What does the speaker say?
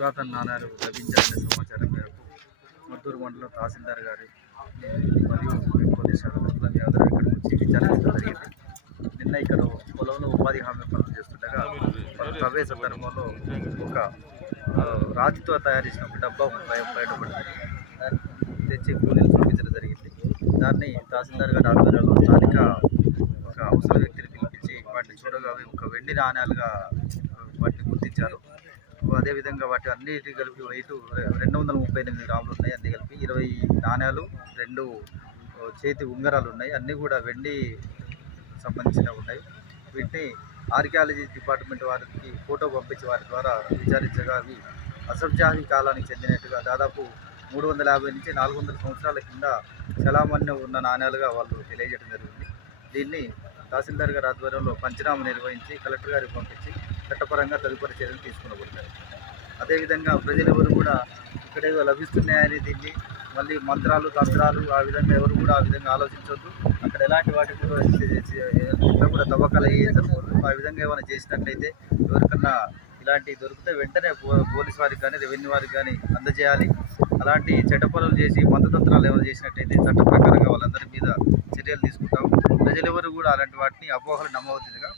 పురాతన నాణాలు లభించాలనే సమాచారం మేరకు మద్దూరు మండలం తహసీల్దార్ గారి మరియు పోలీస్ శాఖ తరఫున ఇక్కడికి వచ్చి విచారించడం జరిగింది. నిన్న ఇక్కడ పొలంలో ఉపాధి హామీ పనులు చేస్తుండగా ప్రవేశ ధర్మంలో ఒక రాతితో తయారు చేసిన ఒక డబ్బా బయ బయటపడింది తెచ్చి కూలీలు చూపించడం జరిగింది. దాన్ని తహసీల్దార్ గారి ఆధ్వర్యంలో స్థానిక ఒక అవసర వ్యక్తిని పిలిపించి వాటిని చూడగా అవి ఒక వెండి నాణ్యాలుగా వాటిని గుర్తించారు. అదేవిధంగా వాటి అన్నిటి కలిపి వెయిట్ రెండు వందల ముప్పై ఎనిమిది గ్రాములు ఉన్నాయి అన్ని కలిపి. ఇరవై నాణ్యాలు రెండు చేతి ఉంగరాలు ఉన్నాయి. అన్నీ కూడా వెండి సంబంధించినవి ఉన్నాయి. వీటిని ఆర్కియాలజీ డిపార్ట్మెంట్ వారికి ఫోటో పంపించి వారి ద్వారా విచారించగా అవి అసబ్జాహీ కాలానికి చెందినట్టుగా దాదాపు మూడు వందల యాభై నుంచి నాలుగు వందల సంవత్సరాల కింద చలామణ్య ఉన్న నాణ్యాలుగా వాళ్ళు తెలియజేయడం జరిగింది. దీన్ని తహసీల్దార్ గారి ఆధ్వర్యంలో పంచనామా నిర్వహించి కలెక్టర్ గారికి పంపించి చట్టపరంగా తదుపరి చర్యలు తీసుకునబడతాయి అదేవిధంగా ప్రజలెవరు కూడా ఇక్కడేదో లభిస్తున్నాయని దీన్ని మళ్ళీ మంత్రాలు తంత్రాలు ఆ విధంగా ఎవరు కూడా ఆ విధంగా ఆలోచించవద్దు అక్కడ ఎలాంటి వాటి కూడా కూడా తవ్వకాలు చేయకూడదు ఆ విధంగా ఏమైనా చేసినట్లయితే ఎవరికన్నా ఇలాంటి దొరికితే వెంటనే పో- పోలీస్ వారికి కానీ రెవెన్యూ వారికి కానీ అందజేయాలి. అలాంటి చెడ్డ పనులు చేసి మతతంత్రాలు ఏమైనా చేసినట్టయితే చట్ట ప్రకారంగా వాళ్ళందరి మీద చర్యలు తీసుకుంటాం ప్రజలెవరు కూడా అలాంటి వాటిని అపోహలు నమ్మవద్దుగా